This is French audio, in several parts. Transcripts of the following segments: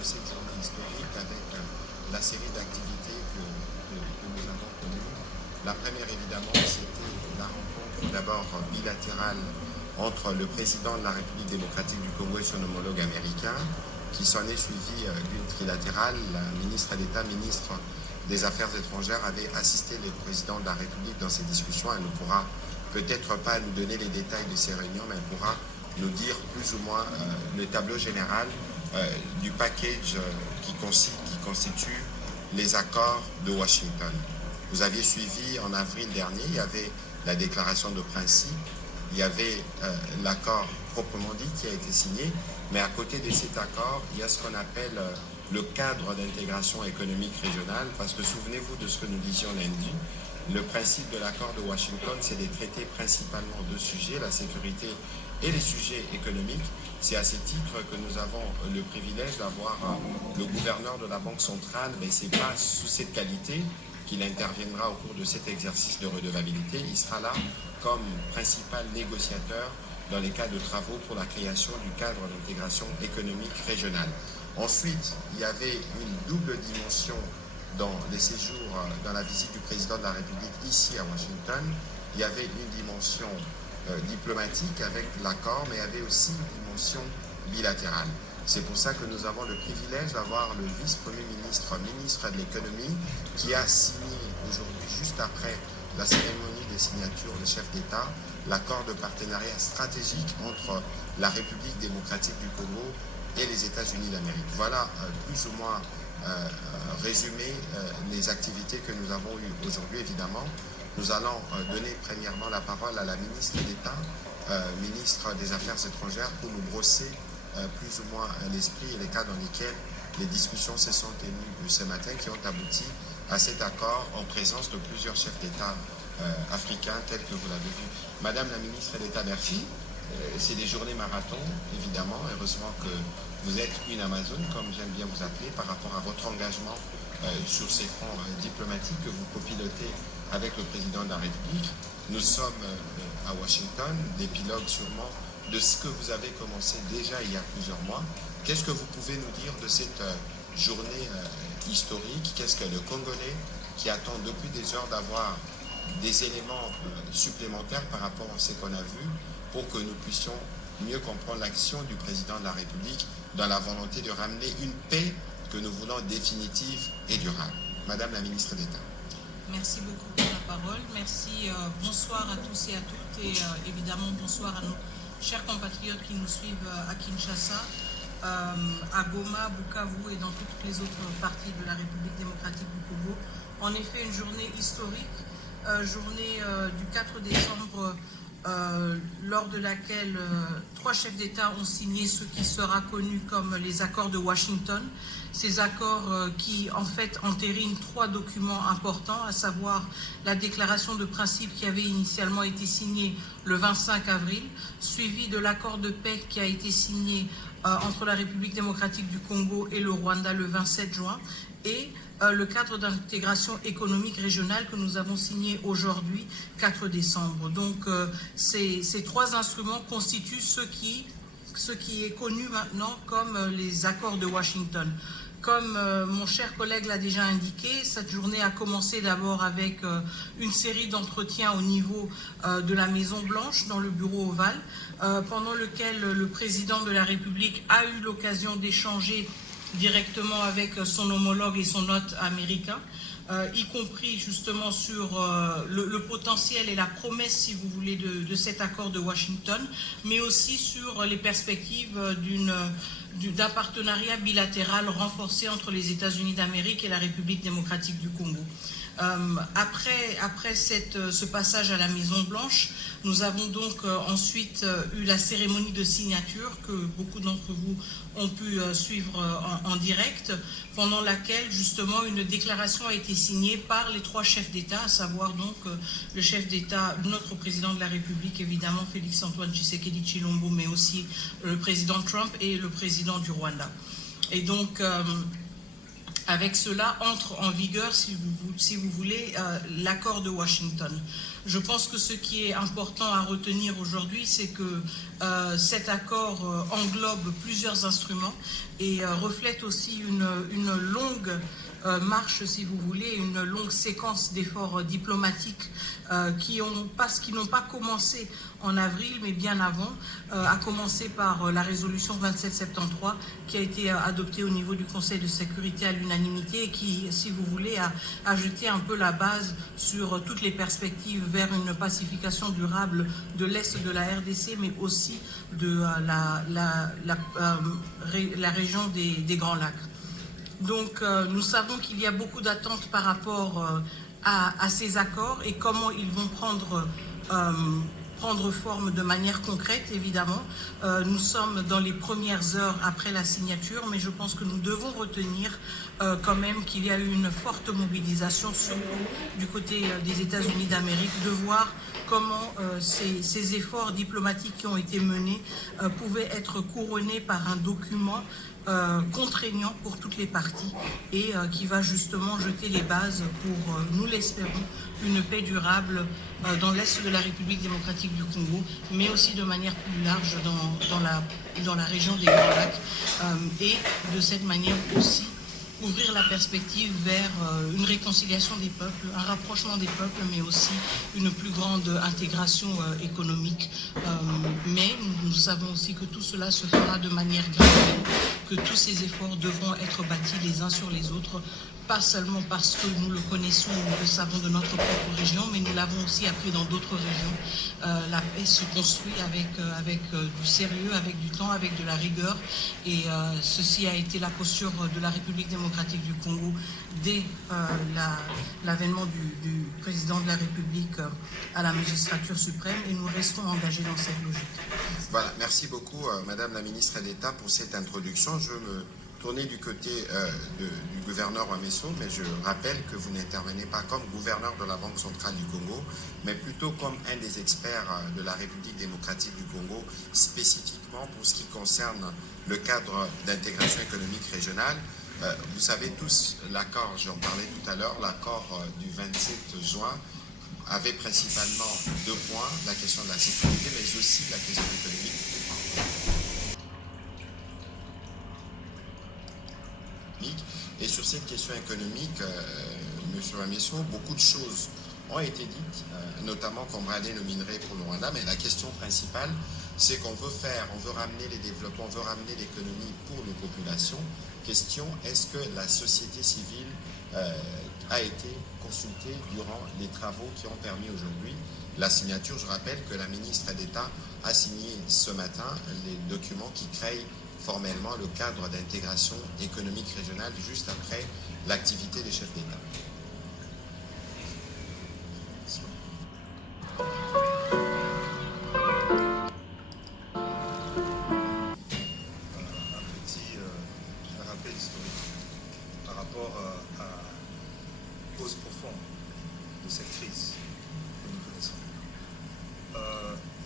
de cette journée historique avec la série d'activités que nous avons connues. La première, évidemment, c'était la rencontre d'abord bilatérale entre le président de la République démocratique du Congo et son homologue américain, qui s'en est suivi d'une trilatérale. La ministre d'État, ministre des Affaires étrangères, avait assisté le président de la République dans ces discussions. Elle ne pourra peut-être pas nous donner les détails de ces réunions, mais elle pourra nous dire plus ou moins le tableau général du package qui constitue les accords de Washington. Vous aviez suivi en avril dernier, il y avait la déclaration de principe, il y avait l'accord proprement dit qui a été signé, mais à côté de cet accord, il y a ce qu'on appelle le cadre d'intégration économique régionale, parce que souvenez-vous de ce que nous disions lundi, le principe de l'accord de Washington, c'est de traiter principalement deux sujets, la sécurité et les sujets économiques. C'est à ce titre que nous avons le privilège d'avoir le gouverneur de la Banque centrale, mais ce n'est pas sous cette qualité qu'il interviendra au cours de cet exercice de redevabilité. Il sera là comme principal négociateur dans les cas de travaux pour la création du cadre d'intégration économique régionale. Ensuite, il y avait une double dimension dans les séjours, dans la visite du président de la République ici à Washington. Il y avait une dimension diplomatique avec l'accord, mais il y avait aussi une dimension bilatérale. C'est pour ça que nous avons le privilège d'avoir le vice-premier ministre, ministre de l'économie, qui a signé aujourd'hui, juste après la cérémonie des signatures des chefs d'État, l'accord de partenariat stratégique entre la République démocratique du Congo et les États-Unis d'Amérique. Voilà plus ou moins résumé les activités que nous avons eues aujourd'hui. Évidemment, nous allons donner premièrement la parole à la ministre d'État, ministre des Affaires étrangères, pour nous brosser plus ou moins l'esprit et les cas dans lesquels les discussions se sont tenues ce matin, qui ont abouti à cet accord en présence de plusieurs chefs d'État africains, tels que vous l'avez vu. Madame la ministre d'État, merci. C'est des journées marathon, évidemment. Heureusement que vous êtes une Amazone, comme j'aime bien vous appeler, par rapport à votre engagement sur ces fronts diplomatiques que vous copilotez avec le président de la République. Nous sommes à Washington, l'épilogue sûrement de ce que vous avez commencé déjà il y a plusieurs mois. Qu'est-ce que vous pouvez nous dire de cette journée historique? Qu'est-ce que le Congolais, qui attend depuis des heures d'avoir des éléments supplémentaires par rapport à ce qu'on a vu, pour que nous puissions mieux comprendre l'action du président de la République dans la volonté de ramener une paix que nous voulons définitive et durable. Madame la ministre d'État. Merci beaucoup pour la parole. Merci. Bonsoir à tous et à toutes. Et évidemment, bonsoir à nos chers compatriotes qui nous suivent à Kinshasa, à Goma, Bukavu et dans toutes les autres parties de la République démocratique du Congo. En effet, une journée historique, journée du 4 décembre, lors de laquelle trois chefs d'État ont signé ce qui sera connu comme les accords de Washington. Ces accords qui en fait entérinent trois documents importants, à savoir la déclaration de principe qui avait initialement été signée le 25 avril, suivi de l'accord de paix qui a été signé entre la République démocratique du Congo et le Rwanda le 27 juin, et le cadre d'intégration économique régionale que nous avons signé aujourd'hui, 4 décembre. Donc ces trois instruments constituent ce qui est connu maintenant comme les accords de Washington. Comme mon cher collègue l'a déjà indiqué, cette journée a commencé d'abord avec une série d'entretiens au niveau de la Maison-Blanche, dans le bureau ovale, pendant lequel le président de la République a eu l'occasion d'échanger directement avec son homologue et son hôte américain, y compris justement sur le potentiel et la promesse, si vous voulez, de cet accord de Washington, mais aussi sur les perspectives d'un partenariat bilatéral renforcé entre les États-Unis d'Amérique et la République démocratique du Congo. Après ce passage à la Maison-Blanche, nous avons donc ensuite eu la cérémonie de signature que beaucoup d'entre vous ont pu suivre en direct, pendant laquelle justement une déclaration a été signée par les trois chefs d'État, à savoir donc le chef d'État, notre président de la République évidemment, Félix-Antoine Tshisekedi Tshilombo, mais aussi le président Trump et le président du Rwanda. Et donc avec cela entre en vigueur, si vous voulez, l'accord de Washington. Je pense que ce qui est important à retenir aujourd'hui, c'est que cet accord englobe plusieurs instruments et reflète aussi une longue marche, si vous voulez, une longue séquence d'efforts diplomatiques qui n'ont pas commencé en avril, mais bien avant, à commencer par la résolution 2773 qui a été adoptée au niveau du Conseil de sécurité à l'unanimité et qui, si vous voulez, a jeté un peu la base sur toutes les perspectives vers une pacification durable de l'Est de la RDC, mais aussi de la région des Grands Lacs. Donc nous savons qu'il y a beaucoup d'attentes par rapport à ces accords et comment ils vont prendre forme de manière concrète, évidemment. Nous sommes dans les premières heures après la signature, mais je pense que nous devons retenir quand même qu'il y a eu une forte mobilisation, surtout du côté des États-Unis d'Amérique, de voir comment ces efforts diplomatiques qui ont été menés pouvaient être couronnés par un document contraignant pour toutes les parties et qui va justement jeter les bases pour, nous l'espérons, une paix durable dans l'Est de la République démocratique du Congo, mais aussi de manière plus large dans la région des Grands Lacs et de cette manière aussi ouvrir la perspective vers une réconciliation des peuples, un rapprochement des peuples, mais aussi une plus grande intégration économique. Mais nous savons aussi que tout cela se fera de manière graduelle, que tous ces efforts devront être bâtis les uns sur les autres, pas seulement parce que nous le connaissons, nous le savons de notre propre région, mais nous l'avons aussi appris dans d'autres régions. La paix se construit avec du sérieux, avec du temps, avec de la rigueur. Et ceci a été la posture de la République démocratique du Congo dès l'avènement du président de la République à la magistrature suprême. Et nous restons engagés dans cette logique. Voilà, merci beaucoup Madame la ministre d'État pour cette introduction. Je me tourner du côté du gouverneur Wameso, mais je rappelle que vous n'intervenez pas comme gouverneur de la Banque centrale du Congo, mais plutôt comme un des experts de la République démocratique du Congo, spécifiquement pour ce qui concerne le cadre d'intégration économique régionale. Vous savez tous, l'accord, j'en parlais tout à l'heure, l'accord du 27 juin avait principalement deux points, la question de la sécurité, mais aussi la question économique. Et sur cette question économique, M. Wameso, beaucoup de choses ont été dites, notamment qu'on va aller le minerai pour le Rwanda, mais la question principale, c'est qu'on veut ramener les développements, on veut ramener l'économie pour les populations. Question, est-ce que la société civile a été consultée durant les travaux qui ont permis aujourd'hui la signature? Je rappelle que la ministre d'État a signé ce matin les documents qui créent formellement le cadre d'intégration économique régionale juste après l'activité des chefs d'État. Un rappel historique par rapport à la cause profonde de cette crise que nous connaissons.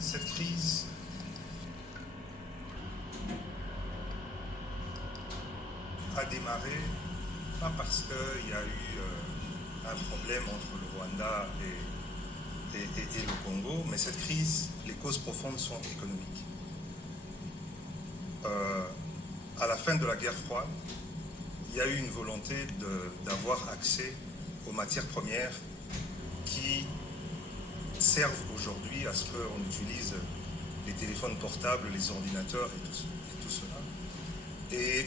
Cette crise a démarré pas parce qu'il y a eu un problème entre le Rwanda et le Congo, mais cette crise, les causes profondes sont économiques. À la fin de la guerre froide, il y a eu une volonté d'avoir accès aux matières premières qui servent aujourd'hui à ce qu'on utilise les téléphones portables, les ordinateurs et tout cela. Et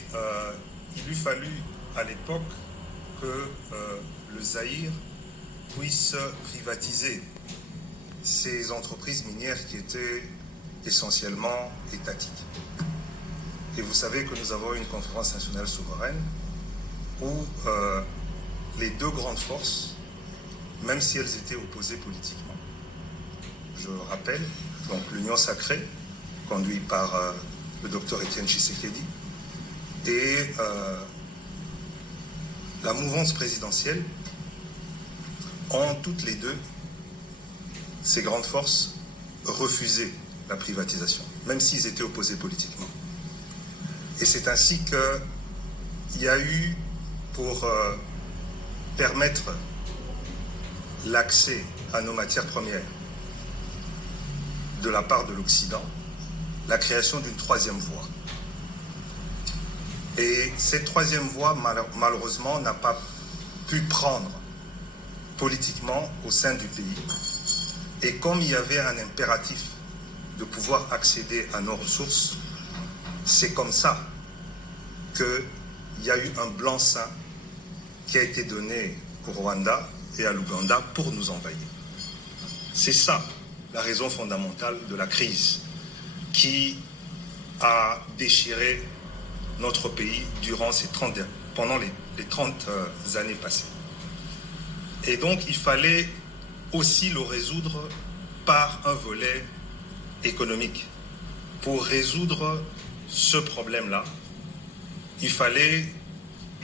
il lui fallut à l'époque que le Zaïre puisse privatiser ces entreprises minières qui étaient essentiellement étatiques. Et vous savez que nous avons eu une conférence nationale souveraine où les deux grandes forces, même si elles étaient opposées politiquement, je rappelle, donc l'Union sacrée, conduite par le docteur Étienne Tshisekedi, et la mouvance présidentielle, ont toutes les deux, ces grandes forces, refusé la privatisation, même s'ils étaient opposés politiquement. Et c'est ainsi qu'il y a eu, pour permettre l'accès à nos matières premières de la part de l'Occident, la création d'une troisième voie. Et cette troisième voie, malheureusement, n'a pas pu prendre politiquement au sein du pays. Et comme il y avait un impératif de pouvoir accéder à nos ressources, c'est comme ça qu'il y a eu un blanc-seing qui a été donné au Rwanda et à l'Ouganda pour nous envahir. C'est ça la raison fondamentale de la crise qui a déchiré notre pays pendant les 30 années passées. Et donc, il fallait aussi le résoudre par un volet économique. Pour résoudre ce problème-là, il fallait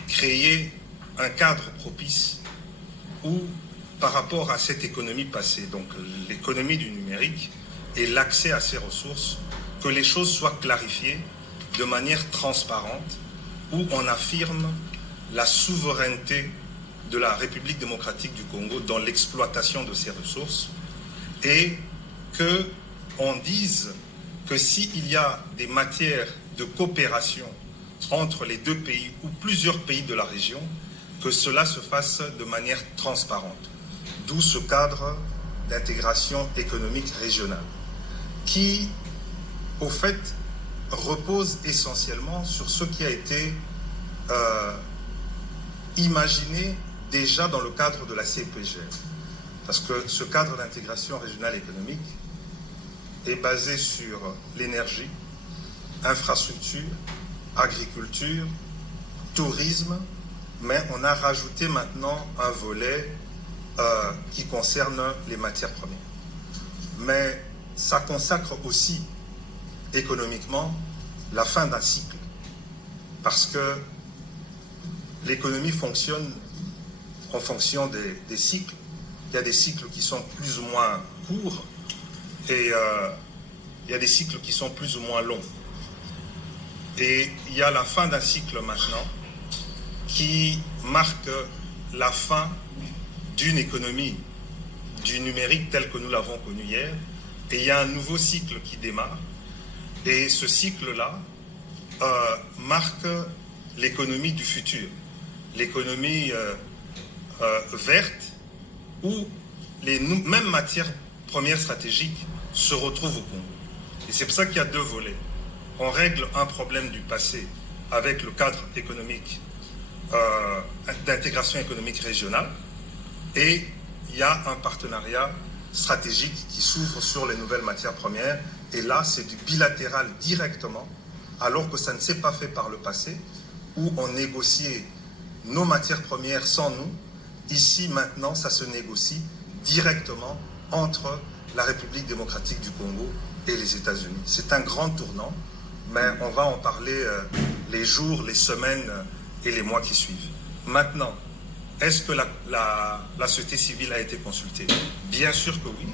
créer un cadre propice où, par rapport à cette économie passée, donc l'économie du numérique et l'accès à ces ressources, que les choses soient clarifiées de manière transparente, où on affirme la souveraineté de la République démocratique du Congo dans l'exploitation de ces ressources, et qu'on dise que s'il y a des matières de coopération entre les deux pays ou plusieurs pays de la région, que cela se fasse de manière transparente. D'où ce cadre d'intégration économique régionale, qui, au fait, repose essentiellement sur ce qui a été imaginé déjà dans le cadre de la CEPGL. Parce que ce cadre d'intégration régionale économique est basé sur l'énergie, infrastructure, agriculture, tourisme, mais on a rajouté maintenant un volet qui concerne les matières premières. Mais ça consacre aussi économiquement la fin d'un cycle, parce que l'économie fonctionne en fonction des cycles. Il y a des cycles qui sont plus ou moins courts et il y a des cycles qui sont plus ou moins longs. Et il y a la fin d'un cycle maintenant qui marque la fin d'une économie du numérique telle que nous l'avons connue hier, et il y a un nouveau cycle qui démarre, et ce cycle-là marque l'économie du futur, l'économie verte, où les mêmes matières premières stratégiques se retrouvent au Congo. Et c'est pour ça qu'il y a deux volets. On règle un problème du passé avec le cadre économique d'intégration économique régionale, et il y a un partenariat stratégique qui s'ouvre sur les nouvelles matières premières, et là c'est du bilatéral directement, alors que ça ne s'est pas fait par le passé, où on négociait nos matières premières sans nous. Ici maintenant ça se négocie directement entre la République démocratique du Congo et les États-Unis. C'est un grand tournant, mais on va en parler les jours, les semaines et les mois qui suivent. Maintenant, est-ce que la société civile a été consultée? Bien sûr que oui.